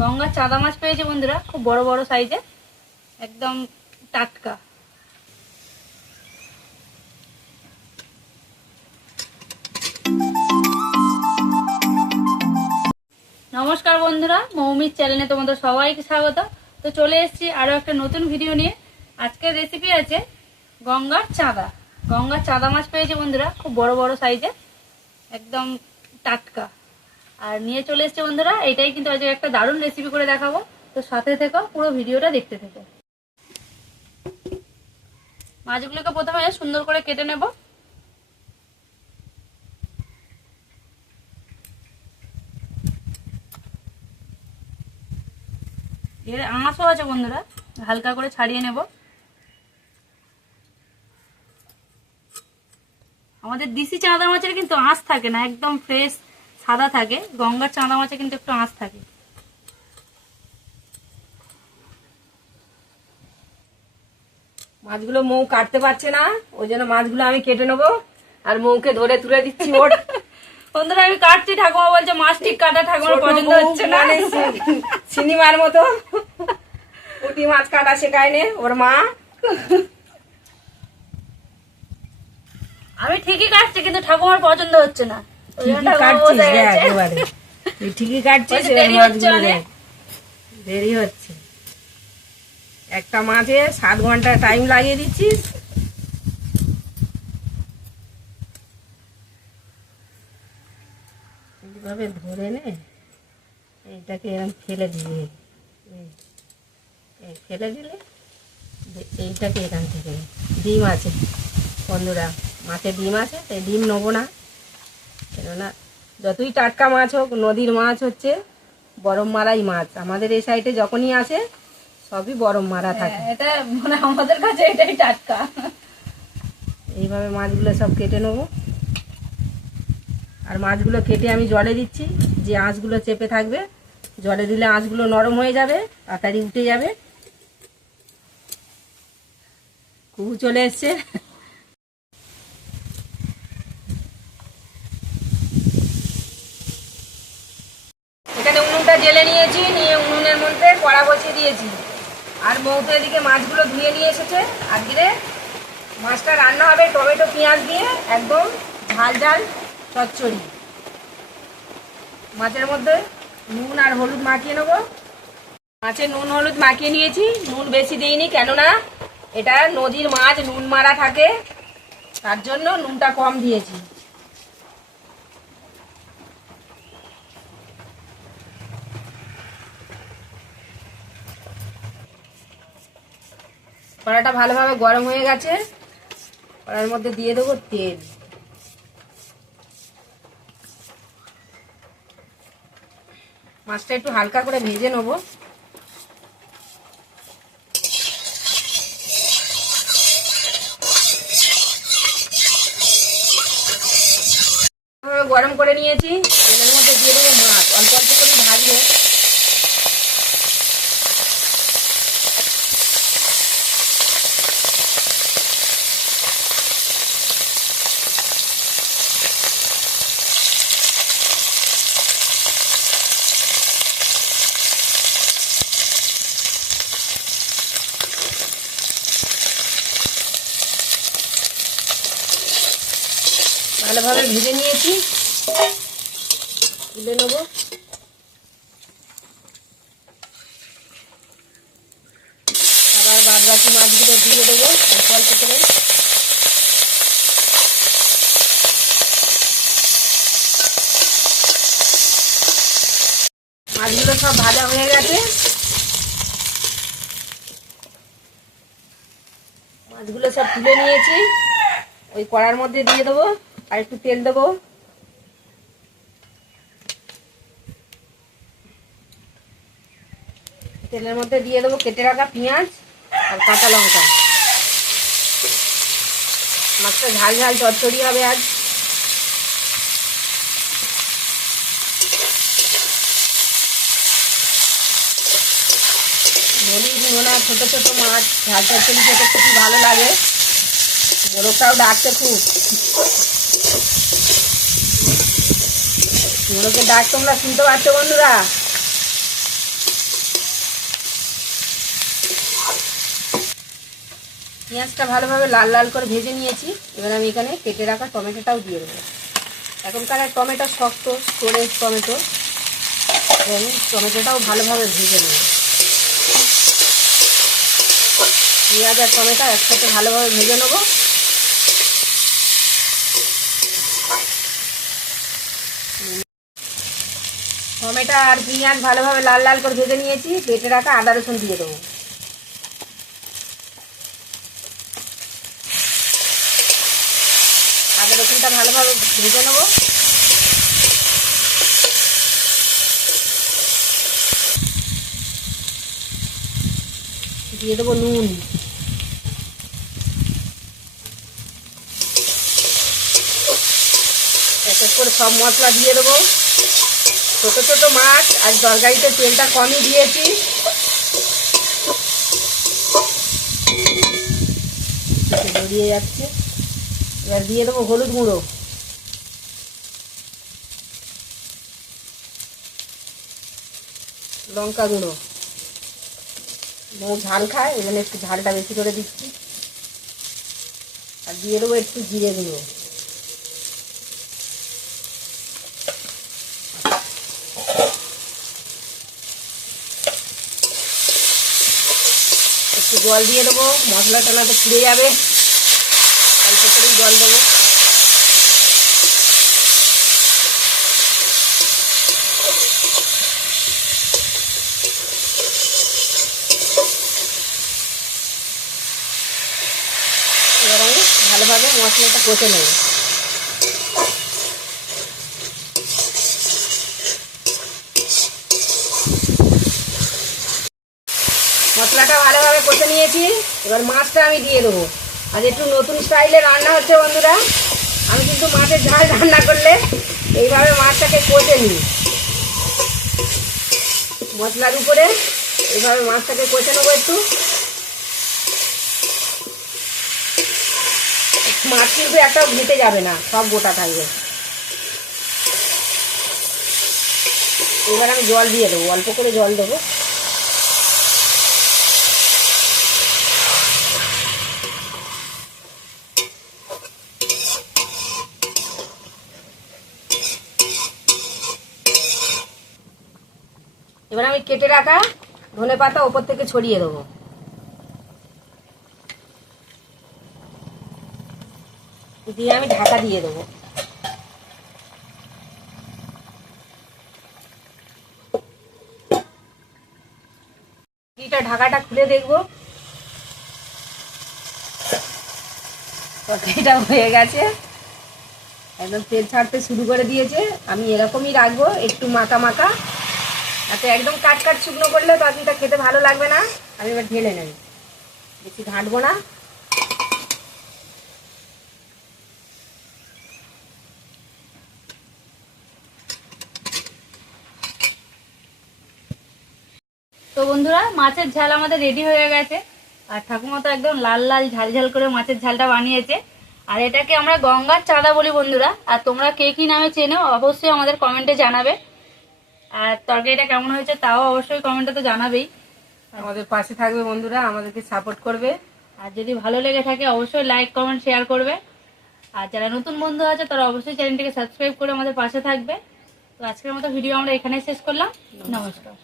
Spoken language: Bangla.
গঙ্গার চাঁদা মাছ পেয়েছে বন্ধুরা, খুব বড় বড় সাইজে, একদম টাটকা। নমস্কার বন্ধুরা, মৌমির চ্যানেলে তোমাদের সবাইকে স্বাগত। তো চলে এসেছি আরো একটা নতুন ভিডিও নিয়ে। আজকের রেসিপি আছে গঙ্গার চাঁদা। গঙ্গার চাঁদা মাছ পেয়েছে বন্ধুরা, খুব বড় বড় সাইজে, একদম টাটকা। আর নিয়ে চলে এসেছে বন্ধুরা, এটাই কিন্তু আজকে একটা দারুণ রেসিপি করে দেখাবো। তো সাথে থেকো, পুরো ভিডিওটা দেখতে থেকো। মাছগুলোকে প্রথমে সুন্দর করে কেটে নেব। এর আঁশও আছে বন্ধুরা, হালকা করে ছাড়িয়ে নেব। আমাদের দেশি চাঁদা মাছের কিন্তু আঁশ থাকে না, একদম ফ্রেশ সাদা থাকে। গঙ্গার চাঁদা মাছে কিন্তু একটু আঁশ থাকে। মাছগুলো মৌ কাটতে পারছে না, ওই জন্য মাছগুলো আমি কেটে নেবো আর মৌকে ধরে তুলে দিচ্ছি। ওর বন্ধুরা আমি কাটছি, ঠাকুমা বলছে মাছ ঠিক কাটা, ঠাকুমার পছন্দ হচ্ছে না। সিনেমার মতো পুঁটি মাছ কাটা শেখায় নে ওর মা। আমি ঠিকই কাটছি, কিন্তু ঠাকুমার পছন্দ হচ্ছে না। তুই ঠিকই কাটছিস, দেরি হচ্ছে। একটা মাছে 7 ঘন্টা টাইম লাগিয়ে দিচ্ছিস। এইভাবে ধরে নে, এইটাকে এরকম ফেলে দিবি, ফেলে দিলে এইটাকে এখান থেকে ডিম আছে বন্ধুরা, মাছের ডিম আছে, তাই ডিম নেবো না। কেননা যতই টাটকা মাছ হোক, নদীর মাছ হচ্ছে বরফ মারাই মাছ। আমাদের এই সাইডে যখনই আসে সবই বরফ মারা থাকে। এটা মানে আমাদের কাছে এটাই টাটকা। এইভাবে মাছগুলো সব কেটে নেবো। আর মাছগুলো কেটে আমি জলে দিচ্ছি, যে আঁশগুলো চেপে থাকবে জলে দিলে আঁশগুলো নরম হয়ে যাবে, তাড়াতাড়ি উঠে যাবে। কুহু চলে এসছে। এখানে উনুনটা জেলে নিয়েছি, নিয়ে উনুনের মধ্যে কড়া বসিয়ে দিয়েছি। আর মৌতো এদিকে মাছগুলো ধুয়ে নিয়ে এসেছে। আজকে মাছটা রান্না হবে টমেটো পেঁয়াজ দিয়ে, একদম ঝাল ঝাল চচ্চড়ি। মাছের মধ্যে নুন আর হলুদ মাখিয়ে নেবো। মাছে নুন হলুদ মাখিয়ে নিয়েছি, নুন বেশি দিইনি, কেননা এটা নদীর মাছ, নুন মারা থাকে, তার জন্য নুনটা কম দিয়েছি। কড়াটা ভালোভাবে গরম হয়ে গেছে, কড়ার মধ্যে দিয়ে দেবো তেল। মাছটা একটু হালকা করে ভেজে নেবো। গরম করে নিয়েছি, তেলের মধ্যে দিয়ে দেবো মাছ, অল্প অল্প করে ভাজবো। ভালোভাবে ভেজে নিয়েছি, তুলে নেব। আবার বাদ বাকি মাছগুলো দিয়ে দেবো অল্প অল্প করে। মাছগুলো সব ভাজা হয়ে গেছে, মাছগুলো সব তুলে নিয়েছি। ওই কড়ার মধ্যে দিয়ে দেবো, আর একটু তেল দেবো। তেলের মধ্যে দিয়ে দেবো কেটে রাখা পেঁয়াজ আর কাঁচা লঙ্কা। মাছটা ঝাল ঝাল চচ্চড়ি হবে আজ। নদীর নোনা ছোট ছোট মাছ ঝাল চচ্চড়ি খেতে খুবই ভালো লাগে। মোরগটাও ডাকছে খুব, মোরগের ডাক তোমরা শুনতে পাচ্ছ বন্ধুরা? পেঁয়াজটা ভালোভাবে লাল লাল করে ভেজে নিয়েছি। এবার আমি এখানে কেটে রাখা টমেটোটাও দিয়ে দেবো। এখনকার টমেটো শক্ত, স্টোরেজ টমেটো, আমি টমেটোটাও ভালোভাবে ভেজে নেব। পেঁয়াজ আর টমেটো একসাথে ভালোভাবে ভেজে নেব। টমেটো আর পেঁয়াজ ভালোভাবে লাল লাল করে ভেজে নিয়েছি। কেটে রাখা আদা রসুন দিয়ে দেবো। আদা রসুনটা ভালোভাবে ভেজে নেব। দিয়ে দেবো নুন। এক এক করে সব মশলা দিয়ে দেবো। ছোটো ছোটো মাছ আর তরকারিতে তেলটা কমই দিয়েছি। বেরিয়ে যাচ্ছে। এবার দিয়ে দেবো হলুদ গুঁড়ো, লঙ্কা গুঁড়ো। ঝাল খায়, এই জন্য একটু ঝালটা বেশি করে দিচ্ছি। আর দিয়ে দেবো একটু জিরে গুঁড়ো। একটু জল দিয়ে দেবো, মশলা টলাতে পুড়ে যাবে, অল্প করেই জল দেবো। এবার আমি ভালোভাবে মশলাটা কষে নেব। মশলাটা ভালোভাবে কষে নিয়েছি। এবার মাছটা আমি দিয়ে দেবো। আজ একটু নতুন স্টাইলে রান্না হচ্ছে বন্ধুরা। আমি কিন্তু মাছের ঝাল রান্না করলে এইভাবে মাছটাকে কষে নিই। মশলার উপরে এইভাবে মাছটাকে কষে নেবো একটু। মাছ কিন্তু একটাও ঘেটে যাবে না, সব গোটা থাকবে। এবার আমি জল দিয়ে দেবো, অল্প করে জল দেবো। এবার আমি কেটে রাখা ধনেপাতা ওপর থেকে ছড়িয়ে দেবো। দিয়ে আমি ঢাকা দিয়ে দেবো। ঢাকাটা খুলে দেখবো। তরকারিটা হয়ে গেছে, একদম তেল ছাড়তে শুরু করে দিয়েছে। আমি এরকমই রাখবো, একটু মাখা মাখা। আচ্ছা, একদম কাট কাট শুকনো করলে তরকারিটা খেতে ভালো লাগবে না। আমি এবার ঢেলে নেব, বেশি ঘাঁটবো না। তো বন্ধুরা, মাছের ঝাল আমাদের রেডি হয়ে গেছে। আর ঠাকুমা তো একদম লাল লাল ঝাল ঝাল করে মাছের ঝালটা বানিয়েছে। আর এটাকে আমরা গঙ্গার চাঁদা বলি বন্ধুরা। আর তোমরা কে কি নামে চেনো অবশ্যই আমাদের কমেন্টে জানাবে। আর তরকারিটা কেমন হয়েছে তাও অবশ্যই কমেন্টে তো জানাবেই। আমাদের পাশে থাকবে বন্ধুরা, আমাদেরকে সাপোর্ট করবে। আর যদি ভালো লেগে থাকে অবশ্যই লাইক কমেন্ট শেয়ার করবে। আর যারা নতুন বন্ধু আছে তারা অবশ্যই চ্যানেলটিকে সাবস্ক্রাইব করে আমাদের পাশে থাকবে। তো আজকের মতো ভিডিও আমরা এখানেই শেষ করলাম। নমস্কার।